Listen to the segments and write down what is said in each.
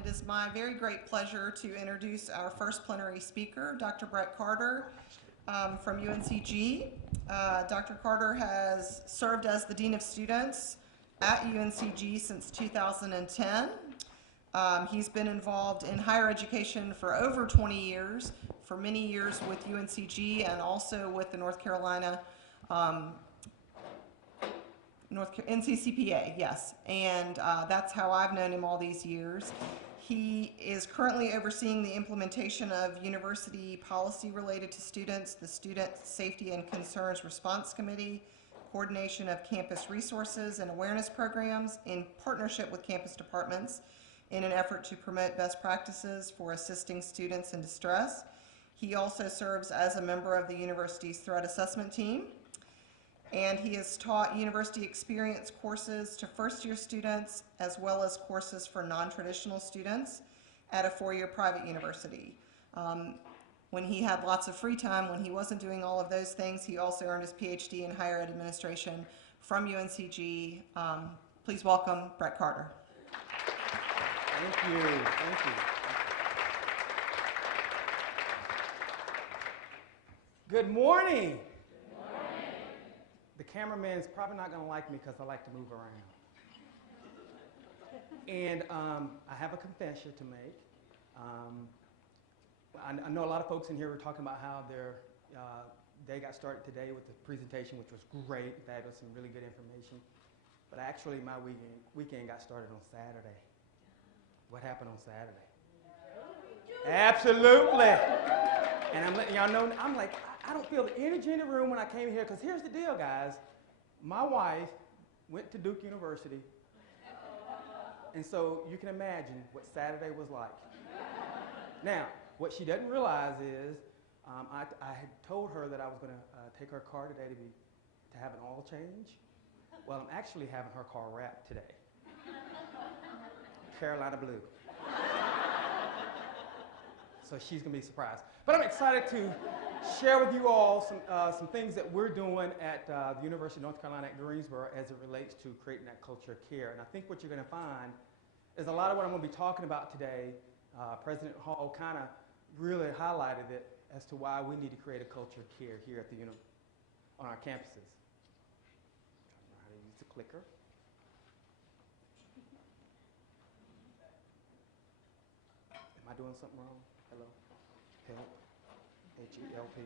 It is my very great pleasure to introduce our first plenary speaker, Dr. Brett Carter from UNCG. Dr. Carter has served as the Dean of Students at UNCG since 2010. He's been involved in higher education for over 20 years, for many years with UNCG and also with the North Carolina NCCPA, yes, and that's how I've known him all these years. He is currently overseeing the implementation of university policy related to students, the Student Safety and Concerns Response Committee, coordination of campus resources and awareness programs in partnership with campus departments in an effort to promote best practices for assisting students in distress. He also serves as a member of the university's threat assessment team, and he has taught university experience courses to first-year students as well as courses for non-traditional students at a four-year private university. When he had lots of free time, when he wasn't doing all of those things, he also earned his PhD in higher ed administration from UNCG. Please welcome Brett Carter. Thank you. Thank you. Good morning. The cameraman's probably not going to like me because I like to move around. And I have a confession to make. I know a lot of folks in here were talking about how their day got started today with the presentation, which was great, fabulous, and really good information. But actually, my weekend got started on Saturday. What happened on Saturday? Absolutely. And I'm letting y'all know, I'm like, I don't feel the energy in the room when I came here, because here's the deal, guys. My wife went to Duke University, and so you can imagine what Saturday was like. Now, what she doesn't realize is I had told her that I was going to take her car today to have an oil change. Well, I'm actually having her car wrapped today. Carolina blue. So she's going to be surprised. But I'm excited to share with you all some things that we're doing at the University of North Carolina at Greensboro as it relates to creating that culture of care. And I think what you're going to find is a lot of what I'm going to be talking about today. President Hall kind of really highlighted it as to why we need to create a culture of care here at the on our campuses. I don't know how to use the clicker. Am I doing something wrong? Hello? Help. H-E-L-P.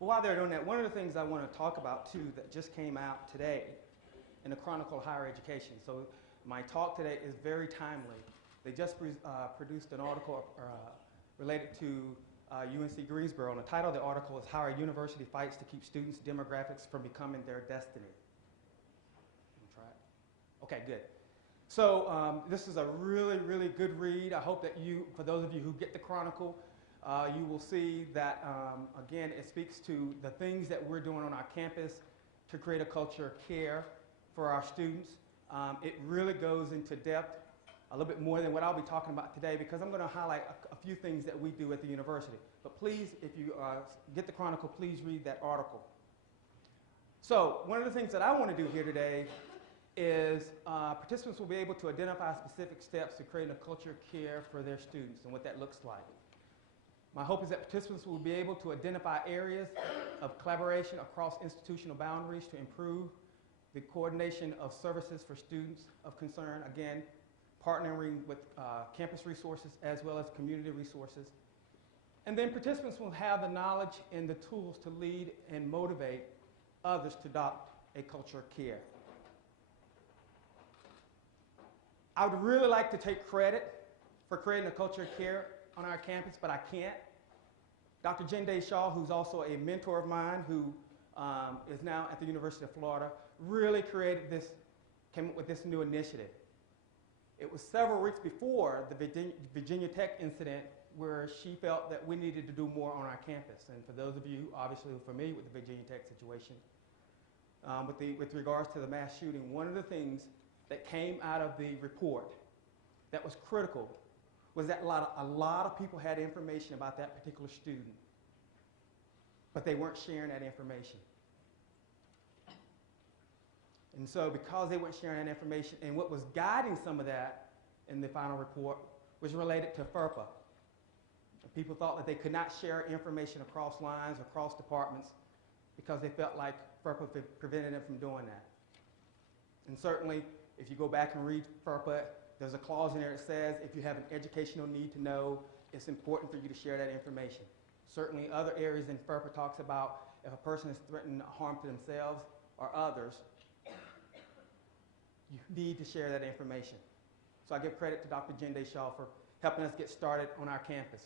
Well, while they're doing that, one of the things I want to talk about, too, that just came out today in the Chronicle of Higher Education. So my talk today is very timely. They just produced an article related to UNC Greensboro, and the title of the article is How Our University Fights to Keep Students' Demographics from Becoming Their Destiny. Try it. Okay, good. So this is a really, really good read. I hope that for those of you who get the Chronicle, you will see that, again, it speaks to the things that we're doing on our campus to create a culture of care for our students. It really goes into depth a little bit more than what I'll be talking about today, because I'm going to highlight a few things that we do at the university. But please, if you get the Chronicle, please read that article. So one of the things that I want to do here today is participants will be able to identify specific steps to create a culture of care for their students and what that looks like. My hope is that participants will be able to identify areas of collaboration across institutional boundaries to improve the coordination of services for students of concern, again, partnering with campus resources as well as community resources. And then participants will have the knowledge and the tools to lead and motivate others to adopt a culture of care. I would really like to take credit for creating a culture of care on our campus, but I can't. Dr. Jende Shaw, who's also a mentor of mine, who is now at the University of Florida, really came up with this new initiative. It was several weeks before the Virginia Tech incident where she felt that we needed to do more on our campus. And for those of you obviously who are familiar with the Virginia Tech situation, with regards to the mass shooting, one of the things that came out of the report that was critical was that a lot of people had information about that particular student, but they weren't sharing that information. And so because they weren't sharing that information, and what was guiding some of that in the final report was related to FERPA. People thought that they could not share information across lines, across departments, because they felt like FERPA prevented them from doing that. And certainly, if you go back and read FERPA, there's a clause in there that says if you have an educational need to know, it's important for you to share that information. Certainly other areas in FERPA talks about if a person is threatening harm to themselves or others, you need to share that information. So I give credit to Dr. Jende Shaw for helping us get started on our campus.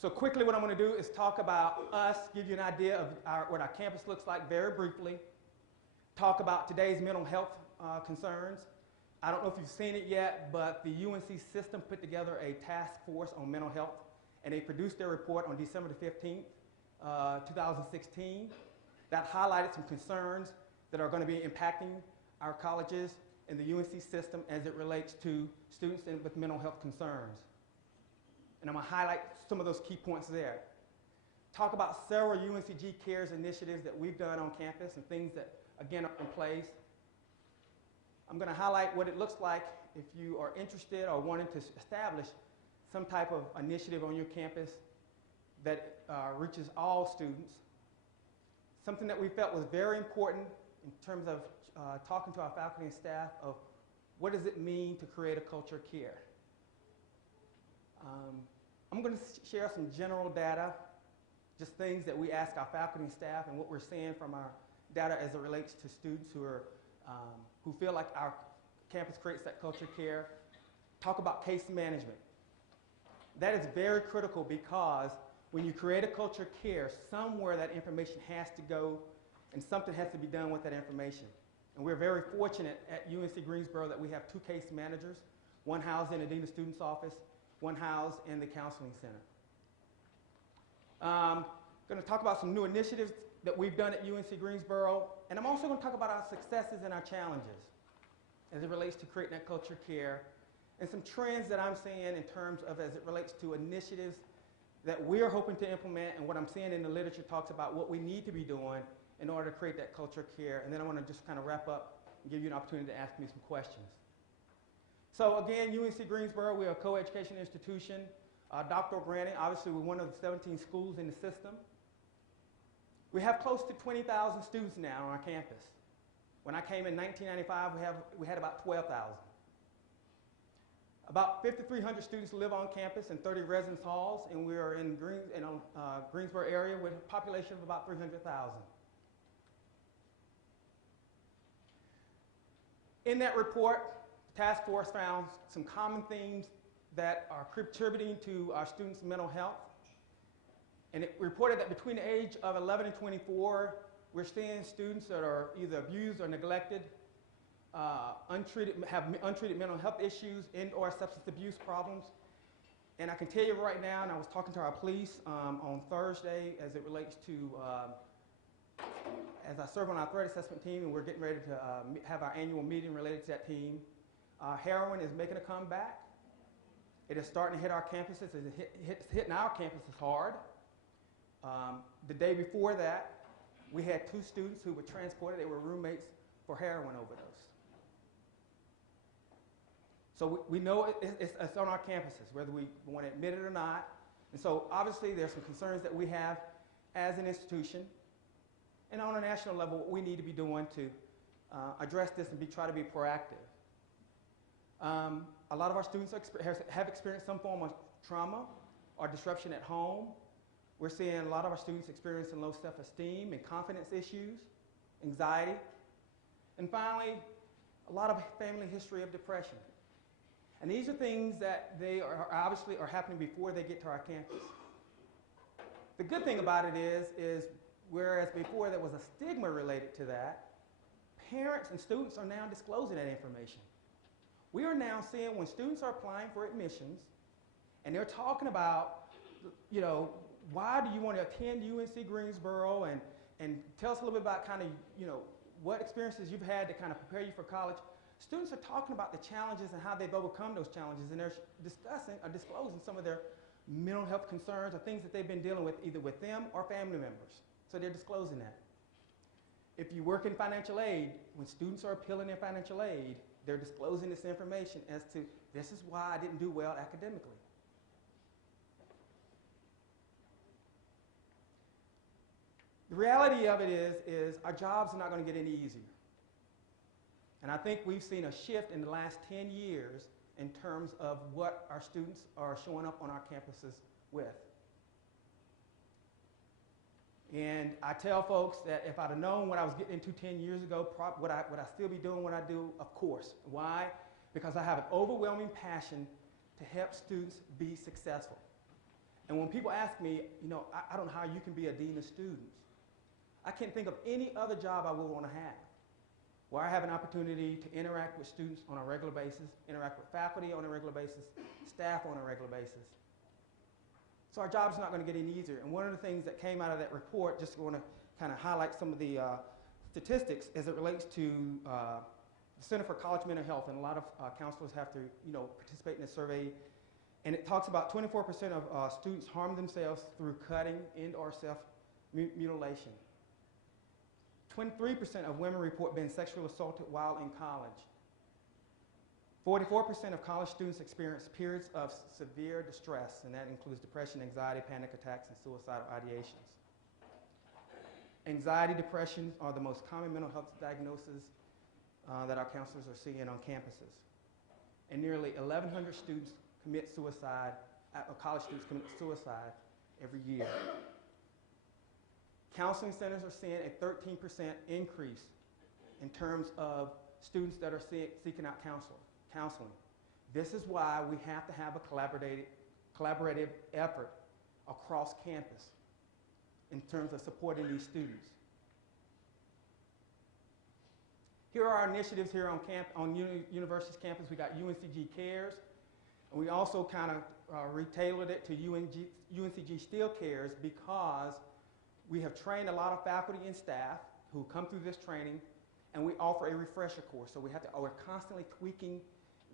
So quickly what I'm going to do is talk about us, give you an idea of what our campus looks like very briefly, talk about today's mental health concerns. I don't know if you've seen it yet, but the UNC system put together a task force on mental health, and they produced their report on December the 15th, 2016, that highlighted some concerns that are going to be impacting our colleges and the UNC system as it relates to students with mental health concerns. And I'm going to highlight some of those key points there. Talk about several UNCG Cares initiatives that we've done on campus and things that, again, are in place. I'm going to highlight what it looks like if you are interested or wanting to establish some type of initiative on your campus that reaches all students. Something that we felt was very important in terms of talking to our faculty and staff of what does it mean to create a culture of care. I'm going to share some general data, just things that we ask our faculty and staff and what we're seeing from our data as it relates to students who feel like our campus creates that culture of care. Talk about case management. That is very critical because when you create a culture of care, somewhere that information has to go and something has to be done with that information. And we're very fortunate at UNC Greensboro that we have 2 case managers, one housed in the Dean of Students office, one housed in the Counseling Center. I'm going to talk about some new initiatives that we've done at UNC Greensboro, and I'm also going to talk about our successes and our challenges as it relates to creating that culture of care, and some trends that I'm seeing in terms of as it relates to initiatives that we're hoping to implement, and what I'm seeing in the literature talks about what we need to be doing in order to create that culture of care. And then I want to just kind of wrap up and give you an opportunity to ask me some questions. So again, UNC Greensboro, we're a co-education institution. Doctoral granting, obviously we're one of the 17 schools in the system. We have close to 20,000 students now on our campus. When I came in 1995, we had about 12,000. About 5,300 students live on campus in 30 residence halls, and we are in Greensboro area with a population of about 300,000. In that report, the task force found some common themes that are contributing to our students' mental health. And it reported that between the age of 11 and 24, we're seeing students that are either abused or neglected, have untreated mental health issues and/or substance abuse problems. And I can tell you right now, and I was talking to our police on Thursday as it relates to, as I serve on our threat assessment team, and we're getting ready to have our annual meeting related to that team. Heroin is making a comeback. It is starting to hit our campuses. It's hitting our campuses hard. The day before that, we had 2 students who were transported. They were roommates for heroin overdose. So we know it's on our campuses, whether we want to admit it or not. And so obviously there's some concerns that we have as an institution. And on a national level, what we need to be doing to address this and try to be proactive. A lot of our students have experienced some form of trauma or disruption at home. We're seeing a lot of our students experiencing low self-esteem and confidence issues, anxiety. And finally, a lot of family history of depression. And these are things that they are obviously are happening before they get to our campus. The good thing about it is whereas before there was a stigma related to that, parents and students are now disclosing that information. We are now seeing when students are applying for admissions and they're talking about, you know, why do you want to attend UNC Greensboro, and tell us a little bit about kind of, you know, what experiences you've had to kind of prepare you for college. students are talking about the challenges and how they've overcome those challenges, and they're discussing or disclosing some of their mental health concerns or things that they've been dealing with either with them or family members. So they're disclosing that. If you work in financial aid, when students are appealing their financial aid, they're disclosing this information as to, this is why I didn't do well academically. The reality of it is our jobs are not going to get any easier. And I think we've seen a shift in the last 10 years in terms of what our students are showing up on our campuses with. And I tell folks that if I'd have known what I was getting into 10 years ago, would I still be doing what I do? Of course. Why? Because I have an overwhelming passion to help students be successful. And when people ask me, I don't know how you can be a dean of students, I can't think of any other job I would want to have, where I have an opportunity to interact with students on a regular basis, interact with faculty on a regular basis, staff on a regular basis. So our job's not going to get any easier. And one of the things that came out of that report, just want to kind of highlight some of the statistics as it relates to the Center for College Mental Health, and a lot of counselors have to participate in this survey. And it talks about 24% of students harm themselves through cutting and or self-mutilation. 23% of women report being sexually assaulted while in college. 44% of college students experience periods of severe distress, and that includes depression, anxiety, panic attacks, and suicidal ideations. Anxiety, depression are the most common mental health diagnoses that our counselors are seeing on campuses. And nearly 1,100 students commit suicide, college students commit suicide every year. Counseling centers are seeing a 13% increase in terms of students that are seeking out counseling. This is why we have to have a collaborative effort across campus in terms of supporting these students. Here are our initiatives here on university's campus. We got UNCG Cares, and we also kind of retailored it to UNCG Still Cares because we have trained a lot of faculty and staff who come through this training, and we offer a refresher course. So we're constantly tweaking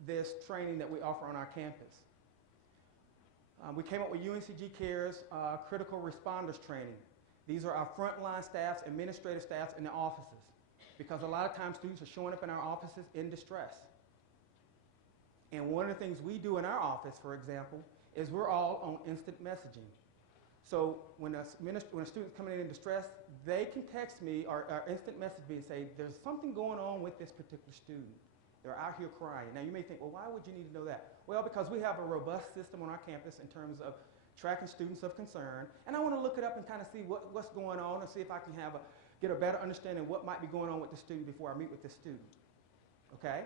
this training that we offer on our campus. We came up with UNCG Cares Critical Responders Training. These are our frontline staffs, administrative staffs in the offices, because a lot of times students are showing up in our offices in distress. And one of the things we do in our office, for example, is we're all on instant messaging. So when a student's coming in distress, they can text me or instant message me and say, there's something going on with this particular student. They're out here crying. Now you may think, well, why would you need to know that? Well, because we have a robust system on our campus in terms of tracking students of concern, and I want to look it up and kind of see what's going on and see if I can get a better understanding of what might be going on with the student before I meet with the student. Okay?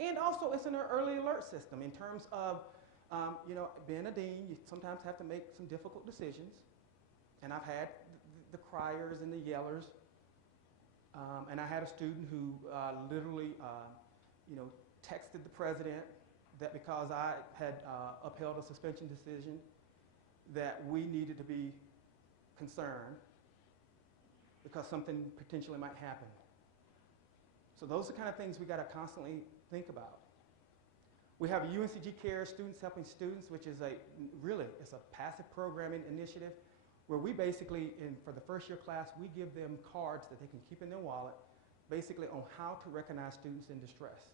And also it's an early alert system in terms of being a dean, you sometimes have to make some difficult decisions. And I've had the criers and the yellers. And I had a student who literally, texted the president that because I had upheld a suspension decision, that we needed to be concerned because something potentially might happen. So those are the kind of things we got to constantly think about. We have UNCG Cares, Students Helping Students, which is it's a passive programming initiative where we basically, for the first year class, we give them cards that they can keep in their wallet, basically on how to recognize students in distress.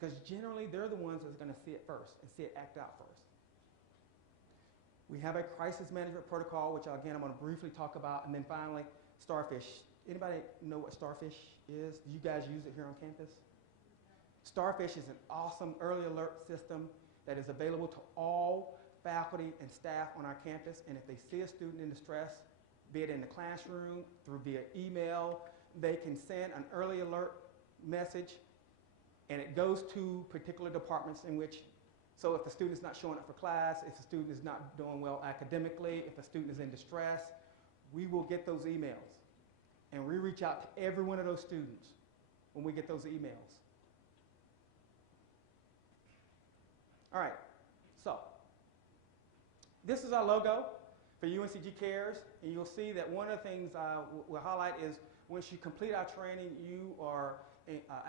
Because generally, they're the ones that's going to see it first and see it act out first. We have a crisis management protocol, which again, I'm going to briefly talk about, and then finally, Starfish. Anybody know what Starfish is? Do you guys use it here on campus? Starfish is an awesome early alert system that is available to all faculty and staff on our campus, and if they see a student in distress, be it in the classroom, via email, they can send an early alert message, and it goes to particular departments in which, so if the student is not showing up for class, if the student is not doing well academically, if the student is in distress, we will get those emails. And we reach out to every one of those students when we get those emails. All right, so this is our logo for UNCG Cares, and you'll see that one of the things we'll highlight is once you complete our training, you are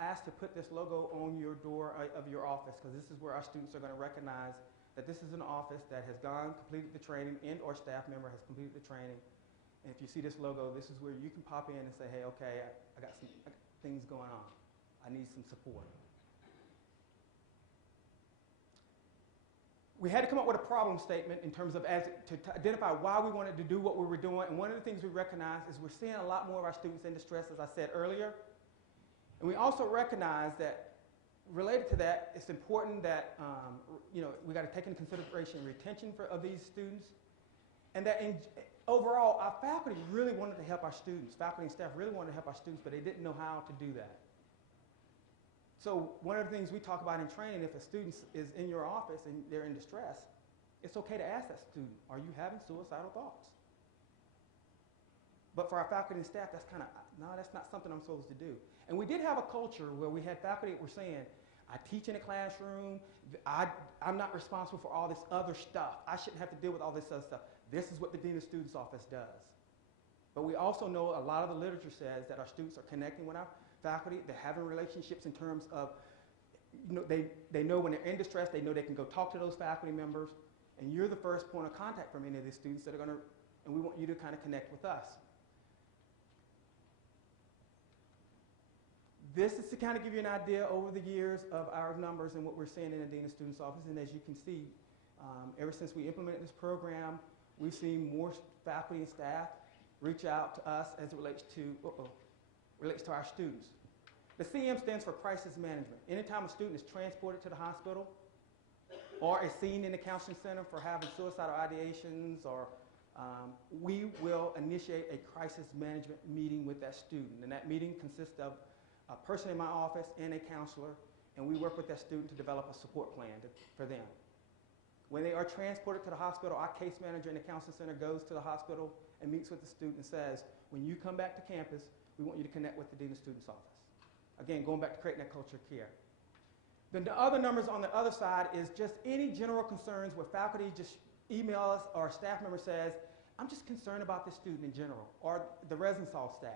asked to put this logo on your door of your office, because this is where our students are going to recognize that this is an office that has completed the training, and or staff member has completed the training. And if you see this logo, this is where you can pop in and say, hey, okay, I got things going on. I need some support. We had to come up with a problem statement in terms of to identify why we wanted to do what we were doing. And one of the things we recognize is we're seeing a lot more of our students in distress, as I said earlier. And we also recognize that related to that, it's important that we got to take into consideration retention of these students, and that overall, our faculty really wanted to help our students. Faculty and staff really wanted to help our students, but they didn't know how to do that. So one of the things we talk about in training, if a student is in your office and they're in distress, it's okay to ask that student, are you having suicidal thoughts? But for our faculty and staff, that's kind of, no, that's not something I'm supposed to do. And we did have a culture where we had faculty that were saying, I teach in a classroom, I'm not responsible for all this other stuff. I shouldn't have to deal with all this other stuff. This is what the Dean of Students Office does. But we also know a lot of the literature says that our students are connecting with our faculty, they're having relationships in terms of, they know when they're in distress, they know they can go talk to those faculty members, and you're the first point of contact for many of these students that are going to, and we want you to kind of connect with us. This is to kind of give you an idea over the years of our numbers and what we're seeing in the Dean of Students Office, and as you can see, ever since we implemented this program, we've seen more faculty and staff reach out to us as it relates to our students. The CM stands for Crisis Management. Anytime a student is transported to the hospital or is seen in the counseling center for having suicidal ideations, or we will initiate a crisis management meeting with that student. And that meeting consists of a person in my office and a counselor, and we work with that student to develop a support plan for them. When they are transported to the hospital, our case manager in the counseling center goes to the hospital and meets with the student and says, when you come back to campus, we want you to connect with the Dean of Students Office. Again, going back to creating that culture of care. Then the other numbers on the other side is just any general concerns where faculty just email us or a staff member says, I'm just concerned about this student in general, or the residence hall staff.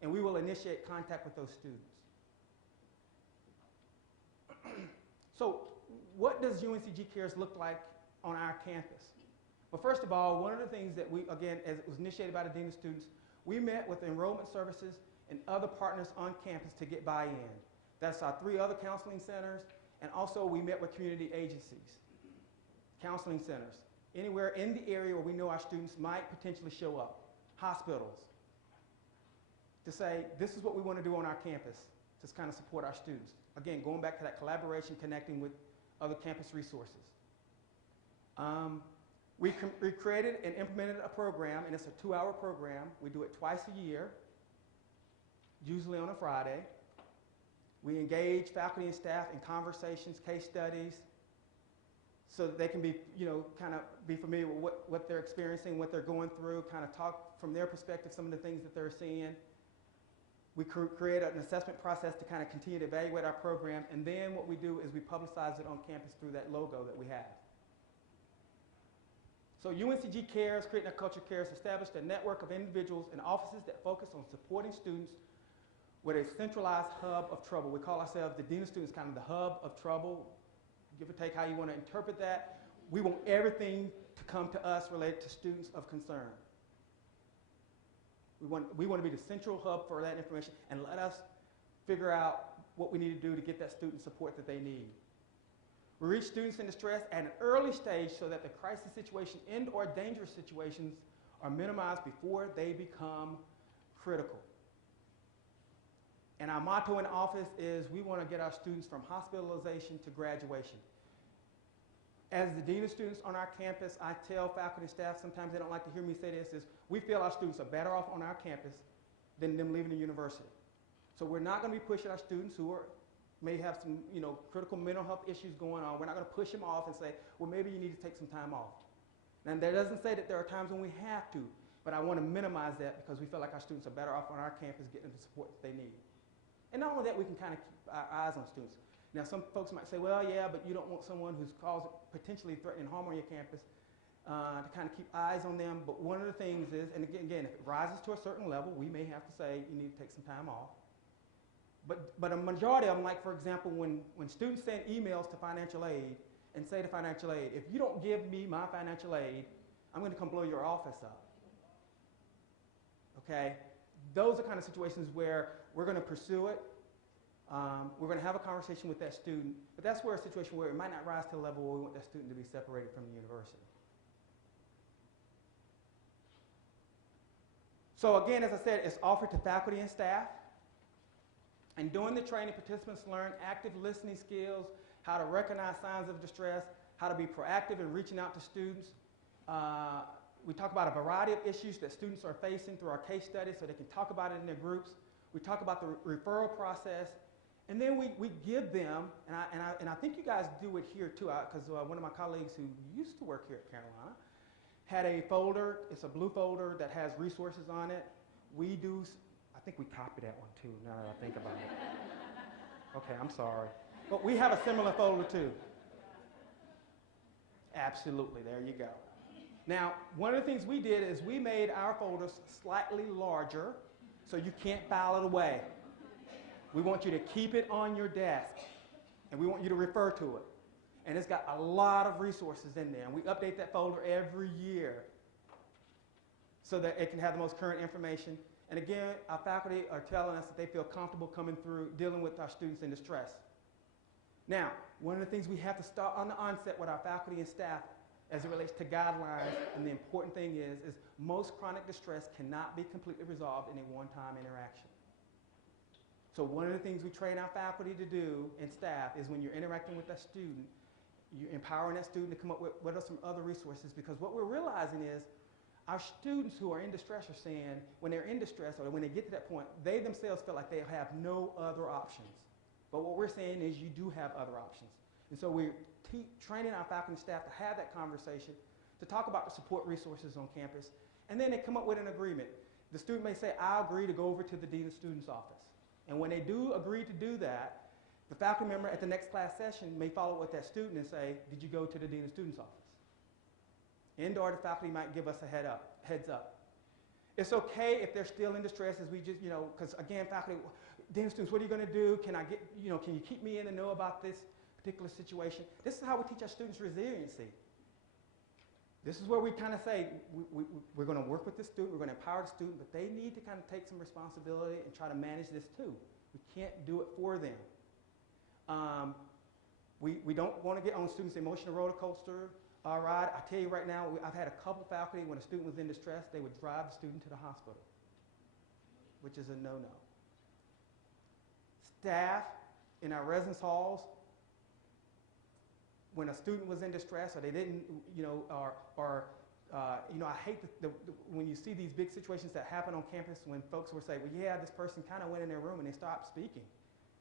And we will initiate contact with those students. So what does UNCG Cares look like on our campus? Well, first of all, one of the things that we, again, as it was initiated by the Dean of Students, we met with enrollment services and other partners on campus to get buy-in. That's our 3 other counseling centers, and also we met with community agencies, counseling centers, anywhere in the area where we know our students might potentially show up, hospitals, to say, this is what we want to do on our campus to kind of support our students. Again, going back to that collaboration, connecting with other campus resources. We created and implemented a program, and it's a 2-hour program. We do it twice a year, usually on a Friday. We engage faculty and staff in conversations, case studies, so that they can be, kind of be familiar with what they're experiencing, what they're going through, kind of talk from their perspective some of the things that they're seeing. We create an assessment process to kind of continue to evaluate our program, and then what we do is we publicize it on campus through that logo that we have. So UNCG Cares, Creating a Culture of Care, has established a network of individuals and offices that focus on supporting students with a centralized hub of trouble. We call ourselves the Dean of Students, kind of the hub of trouble, give or take how you want to interpret that. We want everything to come to us related to students of concern. We want to be the central hub for that information, and let us figure out what we need to do to get that student support that they need. We reach students in distress at an early stage so that the crisis situation and or dangerous situations are minimized before they become critical. And our motto in the office is we want to get our students from hospitalization to graduation. As the Dean of Students on our campus, I tell faculty and staff, sometimes they don't like to hear me say this, is we feel our students are better off on our campus than them leaving the university. So we're not going to be pushing our students who may have some critical mental health issues going on. We're not going to push them off and say, well, maybe you need to take some time off. Now, that doesn't say that there are times when we have to, but I want to minimize that because we feel like our students are better off on our campus getting the support that they need. And not only that, we can kind of keep our eyes on students. Now, some folks might say, well, yeah, but you don't want someone who's potentially threatening harm on your campus to kind of keep eyes on them. But one of the things is, and again, if it rises to a certain level, we may have to say you need to take some time off. But a majority of them, like for example, when students send emails to financial aid and say to financial aid, if you don't give me my financial aid, I'm going to come blow your office up. Okay? Those are kind of situations where we're going to pursue it. We're going to have a conversation with that student, but that's where a situation where it might not rise to the level where we want that student to be separated from the university. So again, as I said, it's offered to faculty and staff. And during the training, participants learn active listening skills, how to recognize signs of distress, how to be proactive in reaching out to students. We talk about a variety of issues that students are facing through our case studies so they can talk about it in their groups. We talk about the referral process. And then we give them, and I think you guys do it here too, because one of my colleagues who used to work here at Carolina had a folder. It's a blue folder that has resources on it. We do, I think we copied that one too, now that I think about it. Okay, I'm sorry. But we have a similar folder too. Absolutely, there you go. Now, one of the things we did is we made our folders slightly larger so you can't file it away. We want you to keep it on your desk, and we want you to refer to it. And it's got a lot of resources in there, and we update that folder every year so that it can have the most current information. And again, our faculty are telling us that they feel comfortable coming through, dealing with our students in distress. Now, one of the things we have to start on the onset with our faculty and staff as it relates to guidelines, and the important thing is most chronic distress cannot be completely resolved in a one-time interaction. So one of the things we train our faculty to do and staff is when you're interacting with that student, you're empowering that student to come up with what are some other resources, because what we're realizing is our students who are in distress are saying when they're in distress or when they get to that point, they themselves feel like they have no other options. But what we're saying is you do have other options. And so we're training our faculty and staff to have that conversation, to talk about the support resources on campus, and then they come up with an agreement. The student may say, I agree to go over to the Dean of Students office. And when they do agree to do that, the faculty member at the next class session may follow up with that student and say, did you go to the Dean of Students office? And/or the faculty might give us a heads up. It's okay if they're still in distress, as we just, because again, faculty, Dean of Students, what are you going to do? Can I get, can you keep me in the know about this particular situation? This is how we teach our students resiliency. This is where we kind of say, we're going to work with the student, we're going to empower the student, but they need to kind of take some responsibility and try to manage this too. We can't do it for them. We don't want to get on students' emotional roller coaster ride. I tell you right now, I've had a couple faculty, when a student was in distress, they would drive the student to the hospital, which is a no-no. Staff in our residence halls, when a student was in distress or they didn't, I hate when you see these big situations that happen on campus when folks will say, well, yeah, this person kind of went in their room and they stopped speaking.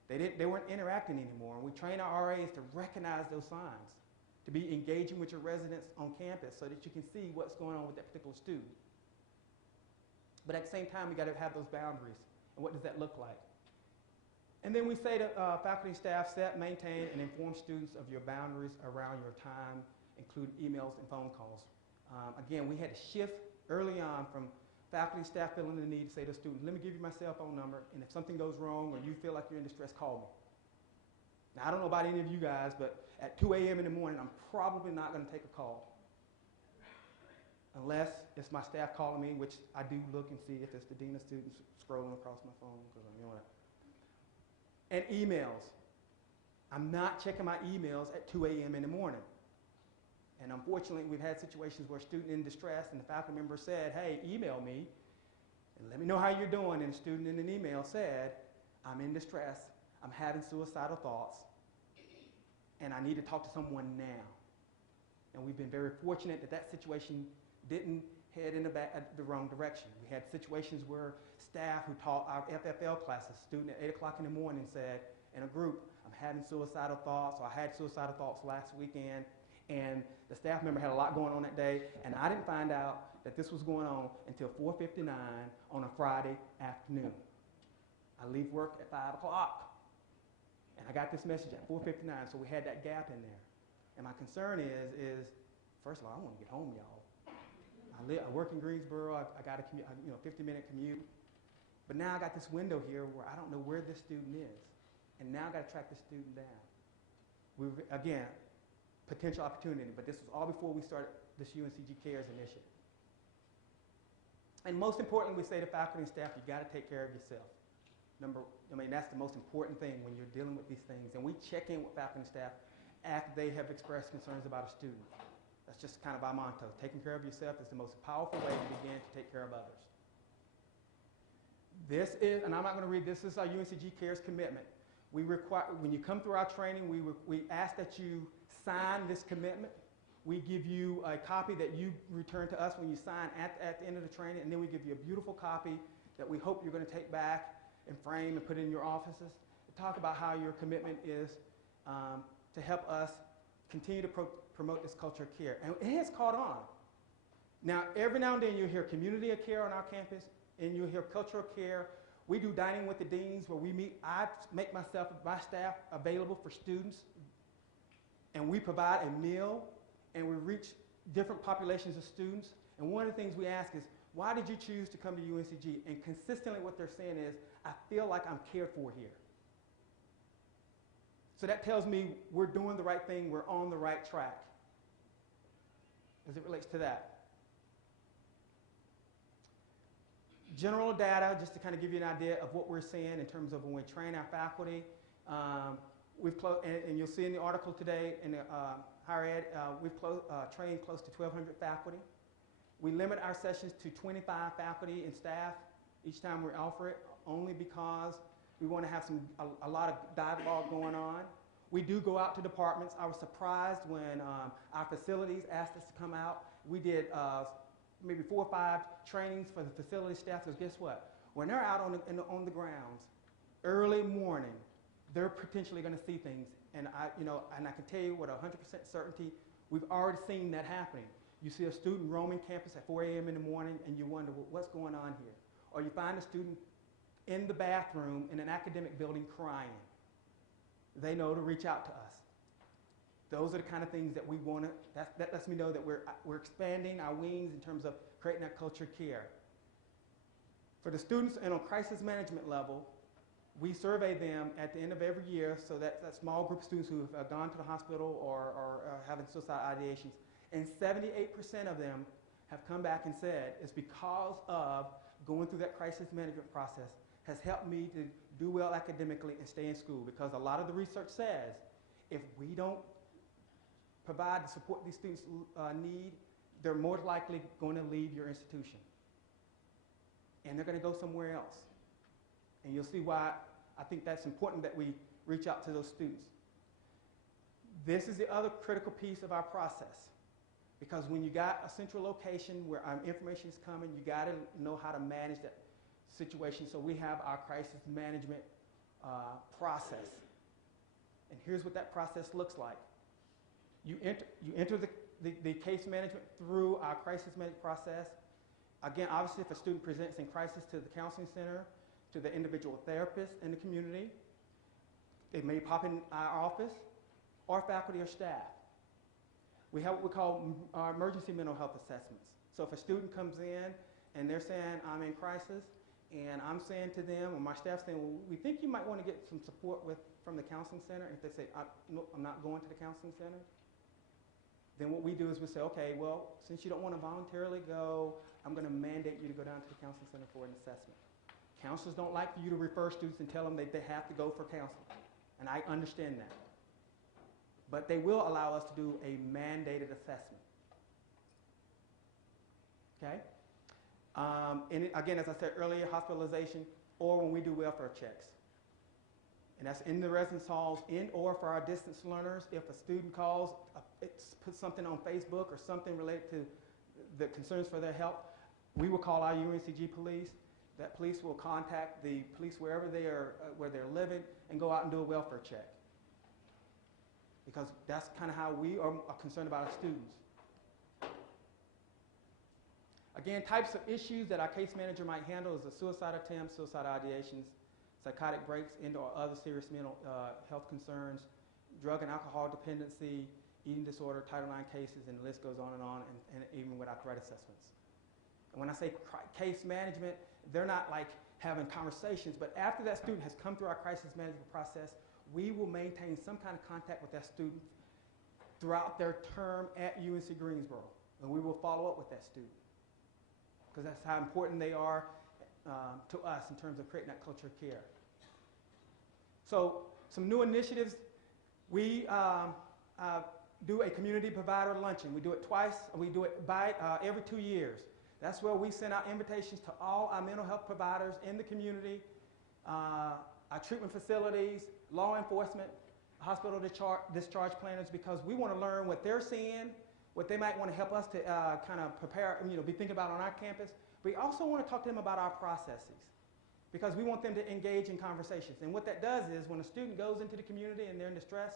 They weren't interacting anymore. And we train our RAs to recognize those signs, to be engaging with your residents on campus so that you can see what's going on with that particular student. But at the same time, we got to have those boundaries. And what does that look like? And then we say to faculty and staff, set, maintain, and inform students of your boundaries around your time, including emails and phone calls. Again, we had to shift early on from faculty and staff feeling the need to say to students, let me give you my cell phone number, and if something goes wrong or you feel like you're in distress, call me. Now, I don't know about any of you guys, but at 2 a.m. in the morning, I'm probably not going to take a call. Unless it's my staff calling me, which I do look and see if it's the Dean of Students scrolling across my phone, because I'm doing it. And emails. I'm not checking my emails at 2 a.m. in the morning. And unfortunately, we've had situations where a student in distress and the faculty member said, hey, email me and let me know how you're doing. And the student in an email said, I'm in distress, I'm having suicidal thoughts, and I need to talk to someone now. And we've been very fortunate that that situation didn't head in the wrong direction. We had situations where staff who taught our FFL classes, student at 8 o'clock in the morning said in a group, I'm having suicidal thoughts, or I had suicidal thoughts last weekend, and the staff member had a lot going on that day, and I didn't find out that this was going on until 4:59 on a Friday afternoon. I leave work at 5 o'clock, and I got this message at 4:59, so we had that gap in there. And my concern is first of all, I want to get home, y'all. I work in Greensboro. I got a 50-minute commute, But now I got this window here where I don't know where this student is. And now I got to track this student down. Again, potential opportunity, but this was all before we started this UNCG Cares initiative. And most importantly, we say to faculty and staff, you got to take care of yourself. That's the most important thing when you're dealing with these things. And we check in with faculty and staff after they have expressed concerns about a student. That's just kind of our motto. Taking care of yourself is the most powerful way to begin to take care of others. This is, and I'm not going to read this is our UNCG Cares commitment. We require, when you come through our training, we ask that you sign this commitment. We give you a copy that you return to us when you sign at the end of the training, and then we give you a beautiful copy that we hope you're going to take back and frame and put in your offices. To talk about how your commitment is to help us continue to promote this culture of care. And it has caught on. Now, every now and then you'll hear community of care on our campus, and you'll hear cultural care. We do dining with the deans where we meet. I make my staff available for students, and we provide a meal, and we reach different populations of students. And one of the things we ask is, why did you choose to come to UNCG? And consistently what they're saying is, I feel like I'm cared for here. So that tells me we're doing the right thing, we're on the right track as it relates to that. General data, just to kind of give you an idea of what we're seeing in terms of when we train our faculty. And you'll see in the article today in the higher ed, we've trained close to 1,200 faculty. We limit our sessions to 25 faculty and staff each time we offer it, only because we want to have a lot of dialogue going on. We do go out to departments. I was surprised when our facilities asked us to come out. We did maybe 4 or 5 trainings for the facility staff, because guess what? When they're out on the grounds, early morning, they're potentially going to see things. And I can tell you with 100% certainty, we've already seen that happening. You see a student roaming campus at 4 a.m. in the morning, and you wonder, well, what's going on here? Or you find a student in the bathroom in an academic building crying. They know to reach out to us. Those are the kind of things that we want to, that lets me know that we're expanding our wings in terms of creating that culture of care. For the students and on crisis management level, we survey them at the end of every year, so that small group of students who have gone to the hospital or having suicide ideations, and 78% of them have come back and said it's because of going through that crisis management process has helped me to do well academically and stay in school, because a lot of the research says if we don't provide the support these students need, they're more likely going to leave your institution. And they're going to go somewhere else. And you'll see why I think that's important that we reach out to those students. This is the other critical piece of our process. Because when you got a central location where information is coming, you got to know how to manage that situation. So we have our crisis management process. And here's what that process looks like. You enter the case management through our crisis management process. Again, obviously, if a student presents in crisis to the counseling center, to the individual therapist in the community, they may pop in our office, or faculty or staff. We have what we call our emergency mental health assessments. So if a student comes in and they're saying, I'm in crisis, and I'm saying to them, or my staff saying, well, we think you might want to get some support from the counseling center. And if they say, no, I'm not going to the counseling center, then what we do is we say, okay, well, since you don't want to voluntarily go, I'm going to mandate you to go down to the counseling center for an assessment. Counselors don't like for you to refer students and tell them that they have to go for counseling. And I understand that. But they will allow us to do a mandated assessment. Okay? And again, as I said earlier, hospitalization, or when we do welfare checks. And that's in the residence halls, or for our distance learners, if a student calls, puts something on Facebook or something related to the concerns for their health, we will call our UNCG police. That police will contact the police wherever they are, where they're living, and go out and do a welfare check. Because that's kind of how we are concerned about our students. Again, types of issues that our case manager might handle is a suicide attempt, suicide ideations, psychotic breaks, and/or other serious mental health concerns, drug and alcohol dependency, eating disorder, Title IX cases, and the list goes on, and even without threat assessments. And when I say case management, they're not like, having conversations. But after that student has come through our crisis management process, we will maintain some kind of contact with that student throughout their term at UNC Greensboro. And we will follow up with that student, because that's how important they are to us in terms of creating that culture of care. So some new initiatives. We do a community provider luncheon. We do it twice. We do it every 2 years. That's where we send out invitations to all our mental health providers in the community, our treatment facilities, law enforcement, hospital discharge planners, because we want to learn what they're seeing, what they might want to help us to kind of prepare, be thinking about on our campus. We also want to talk to them about our processes, because we want them to engage in conversations. And what that does is when a student goes into the community and they're in distress,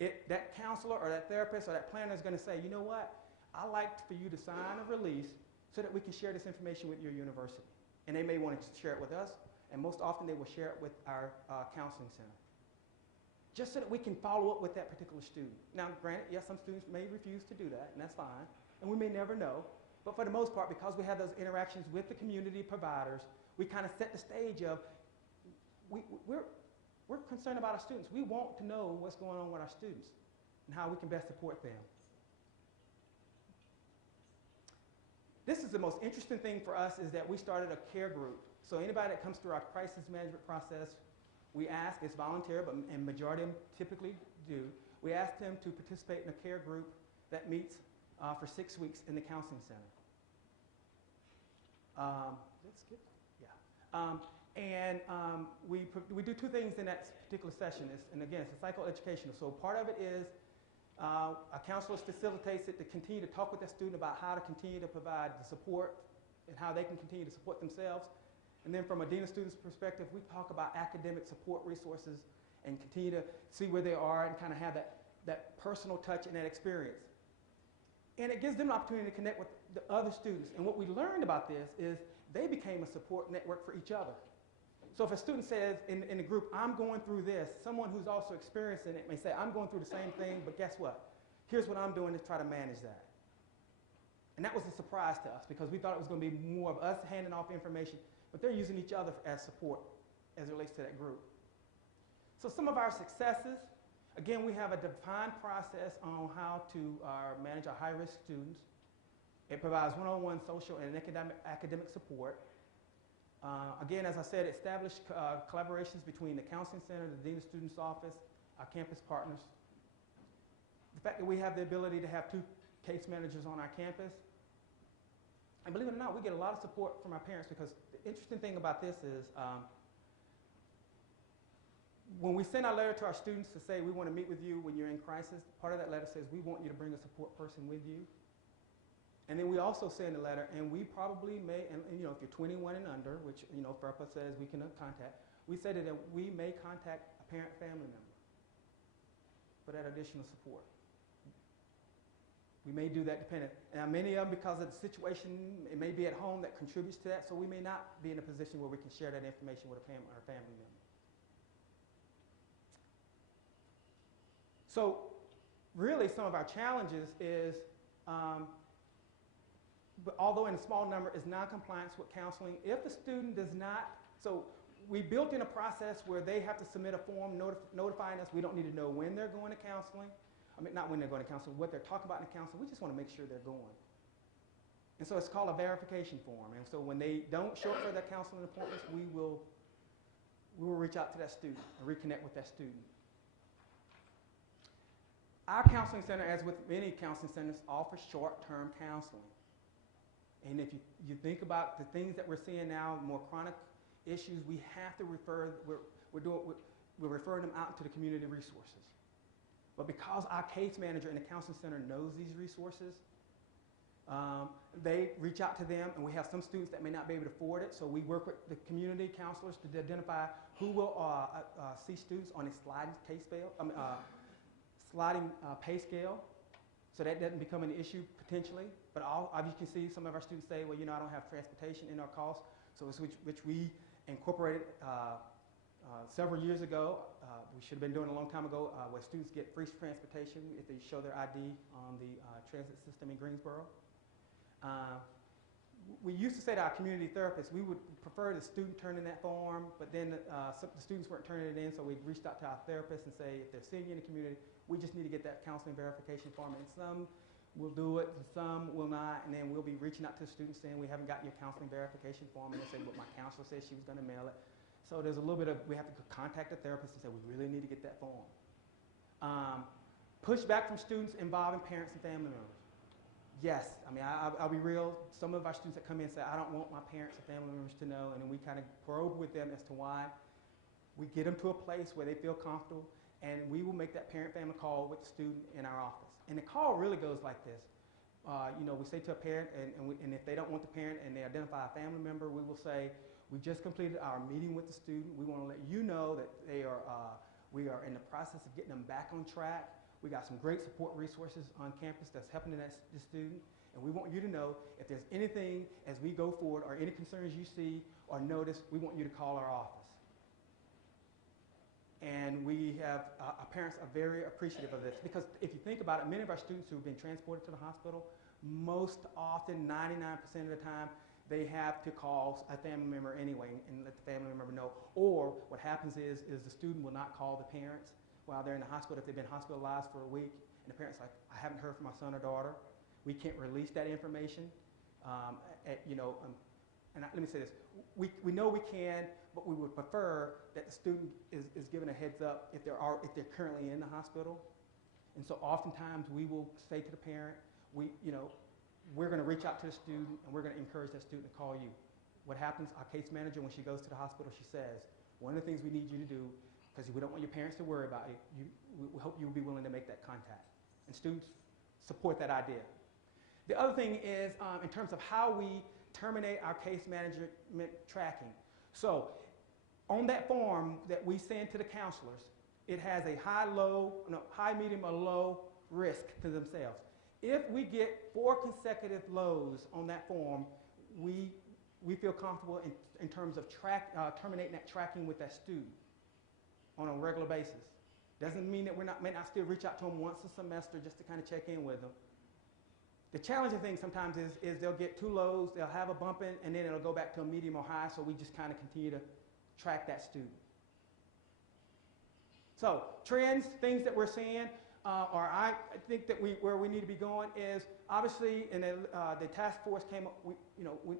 that counselor or that therapist or that planner is going to say, you know what, I'd like for you to sign a release so that we can share this information with your university. And they may want to share it with us, and most often they will share it with our counseling center, just so that we can follow up with that particular student. Now, granted, yes, some students may refuse to do that, and that's fine, and we may never know. But for the most part, because we have those interactions with the community providers, we kind of set the stage of, we're concerned about our students. We want to know what's going on with our students and how we can best support them. This is the most interesting thing for us, is that we started a care group. So anybody that comes through our crisis management process, we ask, it's voluntary, but and majority of them typically do, we ask them to participate in a care group that meets for 6 weeks in the counseling center. Let's skip, yeah. We do two things in that particular session. And again, it's a psychoeducational. So part of it is a counselor facilitates it to continue to talk with that student about how to continue to provide the support and how they can continue to support themselves. And then from a dean of students perspective, we talk about academic support resources and continue to see where they are and kind of have that personal touch and that experience. And it gives them an opportunity to connect with the other students. And what we learned about this is they became a support network for each other. So if a student says in the group, I'm going through this, someone who's also experiencing it may say, I'm going through the same thing, but guess what? Here's what I'm doing to try to manage that. And that was a surprise to us, because we thought it was going to be more of us handing off information, but they're using each other as support as it relates to that group. So some of our successes, again, we have a defined process on how to manage our high-risk students. It provides one-on-one social and academic support. Again, as I said, established collaborations between the counseling center, the dean of students office, our campus partners. The fact that we have the ability to have 2 case managers on our campus. And believe it or not, we get a lot of support from our parents, because the interesting thing about this is when we send our letter to our students to say we want to meet with you when you're in crisis, part of that letter says we want you to bring a support person with you. And then we also send a letter, and we probably may, and if you're 21 and under, which FERPA says we can contact, we say that we may contact a parent family member for that additional support. We may do that dependent. Now, many of them, because of the situation, it may be at home that contributes to that, so we may not be in a position where we can share that information with our family member. So really, some of our challenges is, but although in a small number, is noncompliance with counseling. If the student does not, so we built in a process where they have to submit a form notifying us. We don't need to know when they're going to counseling. I mean, not when they're going to counseling, what they're talking about in counseling. We just want to make sure they're going. And so it's called a verification form. And so when they don't show up for their counseling appointments, we will reach out to that student and reconnect with that student. Our counseling center, as with many counseling centers, offers short-term counseling. And if you think about the things that we're seeing now, more chronic issues, we have to refer, we're referring them out to the community resources. But because our case manager in the counseling center knows these resources, they reach out to them, and we have some students that may not be able to afford it, so we work with the community counselors to identify who will see students on a sliding pay scale, so that doesn't become an issue potentially. But as you can see, some of our students say, well, I don't have transportation in our costs, so it's which we incorporated several years ago. We should have been doing it a long time ago, where students get free transportation if they show their ID on the transit system in Greensboro. we used to say to our community therapists, we would prefer the student turn in that form, but then the students weren't turning it in, so we reached out to our therapists and say, if they're seeing you in the community, we just need to get that counseling verification form. And some will do it, and some will not, and then we'll be reaching out to the students saying, we haven't gotten your counseling verification form, and they say, well, my counselor said she was going to mail it. So there's a little bit of, we have to contact the therapist and say, we really need to get that form. Pushback from students involving parents and family members. Yes, I mean, I'll be real. Some of our students that come in say, I don't want my parents and family members to know, and then we kind of probe with them as to why. We get them to a place where they feel comfortable, and we will make that parent-family call with the student in our office. And the call really goes like this. We say to a parent, and if they don't want the parent and they identify a family member, we will say, we just completed our meeting with the student. We want to let you know that we are in the process of getting them back on track. We got some great support resources on campus that's helping the student, and we want you to know if there's anything as we go forward or any concerns you see or notice, we want you to call our office. And we have, our parents are very appreciative of this because if you think about it, many of our students who have been transported to the hospital, most often, 99% of the time, they have to call a family member anyway and let the family member know. Or what happens is the student will not call the parents while they're in the hospital if they've been hospitalized for a week, and the parent's like, I haven't heard from my son or daughter. We can't release that information. Let me say this. We know we can, but we would prefer that the student is given a heads up if they're currently in the hospital. And so oftentimes we will say to the parent, we're going to reach out to the student and we're going to encourage that student to call you. What happens, our case manager, when she goes to the hospital, she says, one of the things we need you to do, because we don't want your parents to worry about it, we hope you'll be willing to make that contact. And students support that idea. The other thing is in terms of how we terminate our case management tracking. On that form that we send to the counselors, it has a high, medium, or low risk to themselves. If we get 4 consecutive lows on that form, we feel comfortable in terms of terminating that tracking with that student on a regular basis. Doesn't mean that may not still reach out to them once a semester just to kind of check in with them. The challenging thing sometimes is they'll get 2 lows, they'll have a bump in, and then it'll go back to a medium or high, so we just kind of continue to track that student. So trends, things that we're seeing, or I think that where we need to be going is, obviously, in the task force came up,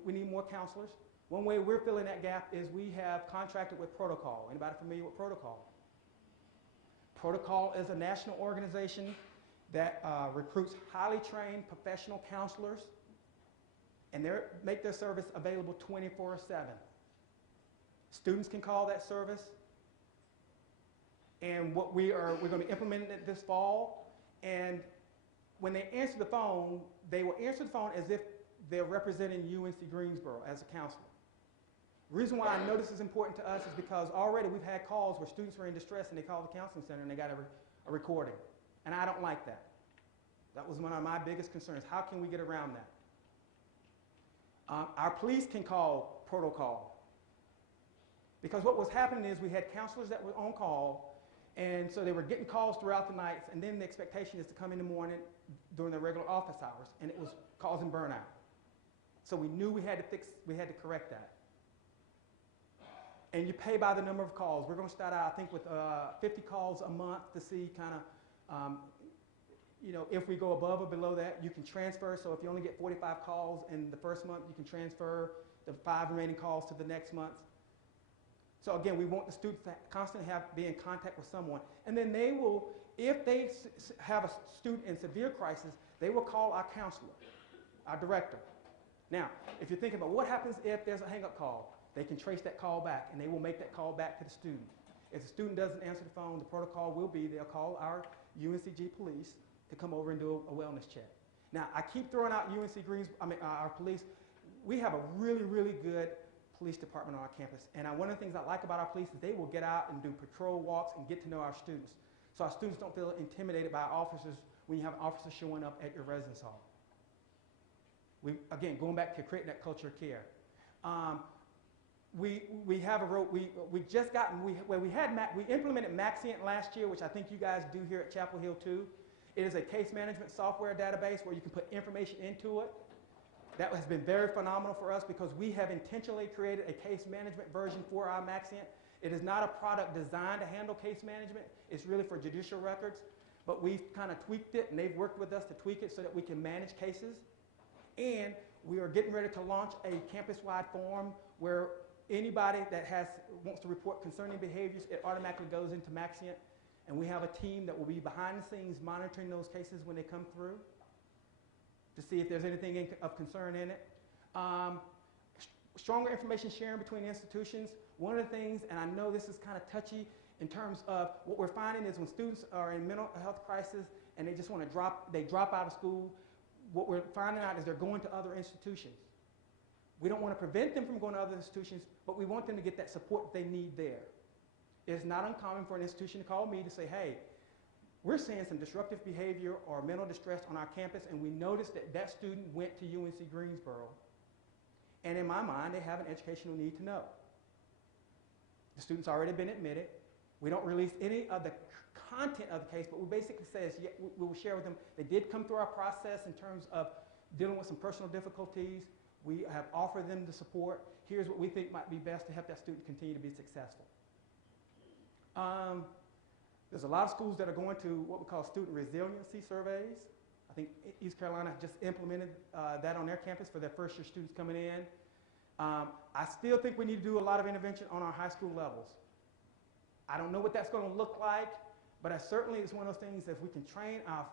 we need more counselors. One way we're filling that gap is we have contracted with Protocol. Anybody familiar with Protocol? Protocol is a national organization that recruits highly trained professional counselors, and they make their service available 24/7. Students can call that service, and we're going to be implementing it this fall. And when they answer the phone, they will answer the phone as if they're representing UNC Greensboro as a counselor. The reason why I know this is important to us is because already we've had calls where students were in distress and they called the counseling center and they got a recording. And I don't like that. That was one of my biggest concerns. How can we get around that? Our police can call Protocol. Because what was happening is we had counselors that were on call, and so they were getting calls throughout the nights, and then the expectation is to come in the morning during their regular office hours, and it was causing burnout. So we knew we had to correct that. And you pay by the number of calls. We're going to start out, I think, with 50 calls a month to see kind of, if we go above or below that, you can transfer. So if you only get 45 calls in the first month, you can transfer the 5 remaining calls to the next month. So again, we want the students to constantly be in contact with someone. And then they will, if they have a student in severe crisis, they will call our counselor, our director. Now, if you're thinking about what happens if there's a hang-up call, they can trace that call back, and they will make that call back to the student. If the student doesn't answer the phone, the protocol will be they'll call our UNCG police to come over and do a wellness check. Now, I keep throwing out our police. We have a really, really good police department on our campus. And one of the things I like about our police is they will get out and do patrol walks and get to know our students. So our students don't feel intimidated by officers when you have officers showing up at your residence hall. Again, going back to creating that culture of care. We have we implemented Maxient last year, which I think you guys do here at Chapel Hill too. It is a case management software database where you can put information into it. That has been very phenomenal for us because we have intentionally created a case management version for our Maxient. It is not a product designed to handle case management. It's really for judicial records. But we've kind of tweaked it, and they've worked with us to tweak it so that we can manage cases. And we are getting ready to launch a campus-wide form where anybody that wants to report concerning behaviors, it automatically goes into Maxient. And we have a team that will be behind the scenes monitoring those cases when they come through to see if there's anything of concern in it. Stronger information sharing between institutions. One of the things, and I know this is kind of touchy in terms of what we're finding is when students are in mental health crisis and they just want to drop out of school, what we're finding out is they're going to other institutions. We don't want to prevent them from going to other institutions, but we want them to get that support that they need there. It's not uncommon for an institution to call me to say, hey, we're seeing some disruptive behavior or mental distress on our campus, and we noticed that that student went to UNC Greensboro. And in my mind, they have an educational need to know. The student's already been admitted. We don't release any of the content of the case, but we basically say we will share with them. They did come through our process in terms of dealing with some personal difficulties. We have offered them the support. Here's what we think might be best to help that student continue to be successful. There's a lot of schools that are going to what we call student resiliency surveys. I think East Carolina just implemented that on their campus for their first-year students coming in. I still think we need to do a lot of intervention on our high school levels. I don't know what that's going to look like, but I certainly it's one of those things that if we can train our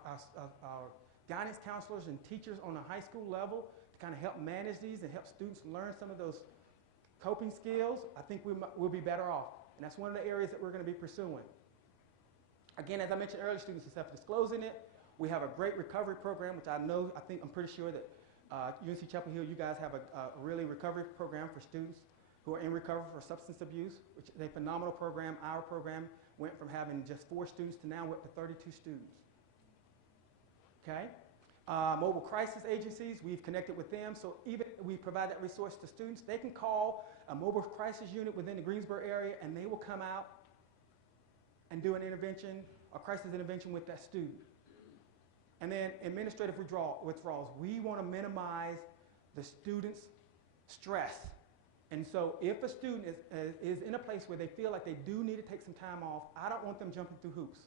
guidance counselors and teachers on a high school level to kind of help manage these and help students learn some of those coping skills, I think we'll be better off. And that's one of the areas that we're going to be pursuing. Again, as I mentioned earlier, students are self-disclosing it. We have a great recovery program, which I'm pretty sure that UNC-Chapel Hill, you guys have a really recovery program for students who are in recovery for substance abuse, which is a phenomenal program. Our program went from having just 4 students to now we're up to 32 students. Okay? Mobile crisis agencies, we've connected with them, so even we provide that resource to students. They can call a mobile crisis unit within the Greensboro area, and they will come out and do an intervention, a crisis intervention with that student. And then administrative withdrawals. We want to minimize the student's stress. And so if a student is in a place where they feel like they do need to take some time off, I don't want them jumping through hoops.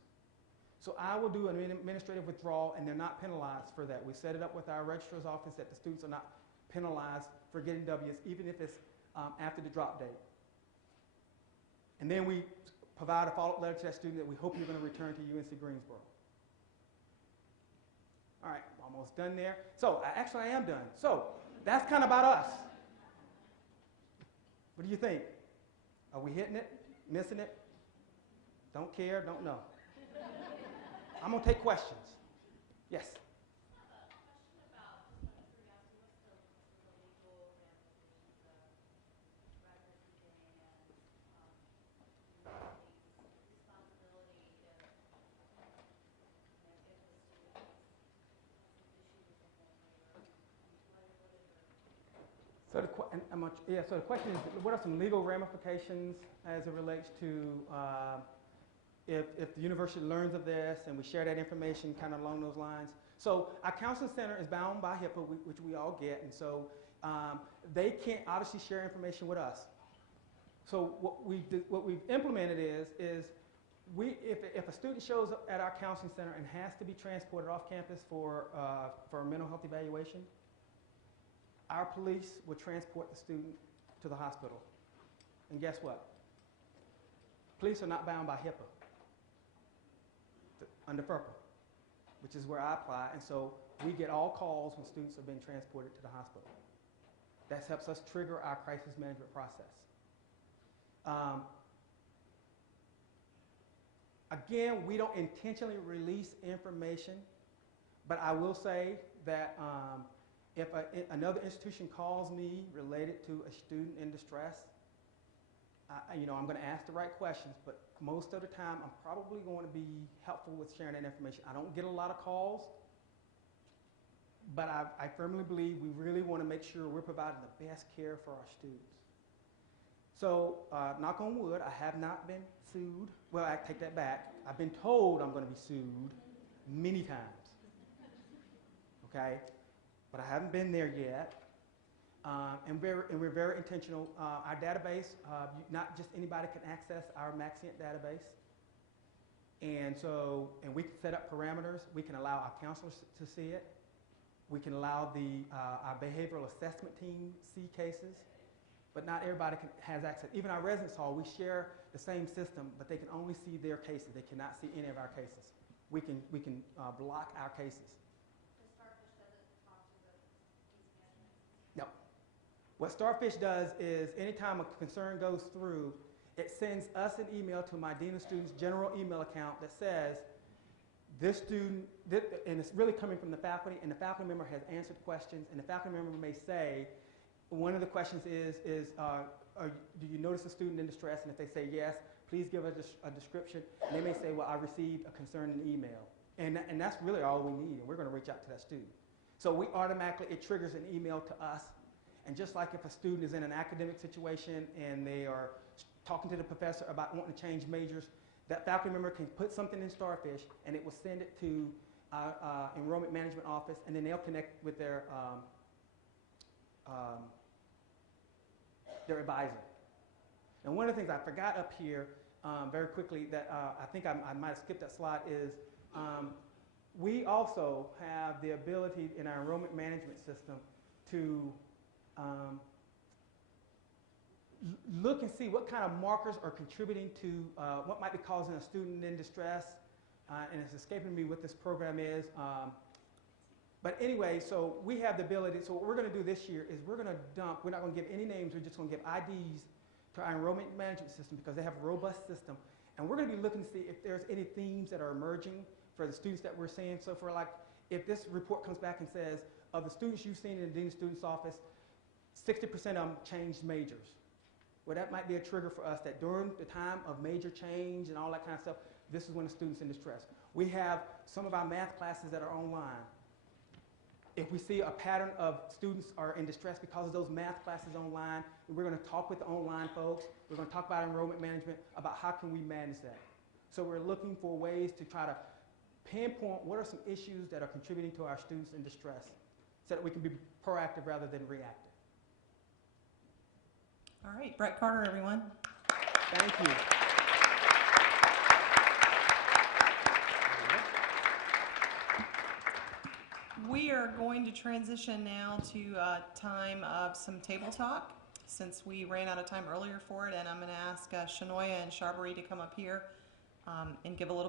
So I will do an administrative withdrawal, and they're not penalized for that. We set it up with our registrar's office that the students are not penalized for getting W's, even if it's after the drop date. And then we provide a follow-up letter to that student that we hope you're going to return to UNC Greensboro. All right, almost done there. So actually I am done. So that's kind of about us. What do you think? Are we hitting it? Missing it? Don't care? Don't know? I'm going to take questions. Yes? So the question is, what are some legal ramifications as it relates to if the university learns of this and we share that information kind of along those lines? So our counseling center is bound by HIPAA, which we all get, and so they can't obviously share information with us. So what we've implemented is if a student shows up at our counseling center and has to be transported off campus for a mental health evaluation, our police will transport the student to the hospital. And guess what? Police are not bound by HIPAA under FERPA, which is where I apply. And so we get all calls when students are being transported to the hospital. That helps us trigger our crisis management process. Again, we don't intentionally release information, but I will say that if another institution calls me related to a student in distress, I'm going to ask the right questions, but most of the time I'm probably going to be helpful with sharing that information. I don't get a lot of calls, but I firmly believe we really want to make sure we're providing the best care for our students. So, knock on wood, I have not been sued. Well, I take that back. I've been told I'm going to be sued many times. Okay? But I haven't been there yet. And we're very intentional. Our database, not just anybody can access our Maxient database. And we can set up parameters. We can allow our counselors to see it. We can allow our behavioral assessment team see cases. But not everybody has access. Even our residence hall, we share the same system, but they can only see their cases. They cannot see any of our cases. We can block our cases. The Starfish doesn't talk to the case management. No. What Starfish does is anytime a concern goes through, it sends us an email to my Dean of Students general email account that says, this student, and it's really coming from the faculty, and the faculty member has answered questions, and the faculty member may say, one of the questions is do you notice a student in distress? And if they say yes, please give a description. And they may say, well, I received a concern in email. And that's really all we need, and we're going to reach out to that student. So we automatically, it triggers an email to us. And just like if a student is in an academic situation and they are talking to the professor about wanting to change majors, that faculty member can put something in Starfish, and it will send it to our enrollment management office, and then they'll connect with their advisor. And one of the things I forgot up here very quickly that I think I might have skipped that slide is we also have the ability in our enrollment management system to look and see what kind of markers are contributing to what might be causing a student in distress. And it's escaping me what this program is. But anyway, so we have the ability, so what we're going to do this year is we're going to dump, we're not going to give any names, we're just going to give IDs to our enrollment management system because they have a robust system. And we're going to be looking to see if there's any themes that are emerging for the students that we're seeing. So for like, if this report comes back and says, of the students you've seen in the Dean of Students office, 60% of them changed majors. Well, that might be a trigger for us that during the time of major change and all that kind of stuff, this is when the student's in distress. We have some of our math classes that are online. If we see a pattern of students are in distress because of those math classes online, we're going to talk with the online folks. We're going to talk about enrollment management, about how can we manage that. So we're looking for ways to try to pinpoint what are some issues that are contributing to our students in distress so that we can be proactive rather than reactive. All right, Brett Carter, everyone. Thank you. We are going to transition now to a time of some table talk since we ran out of time earlier for it, and I'm going to ask Shanoya and Sharberry to come up here and give a little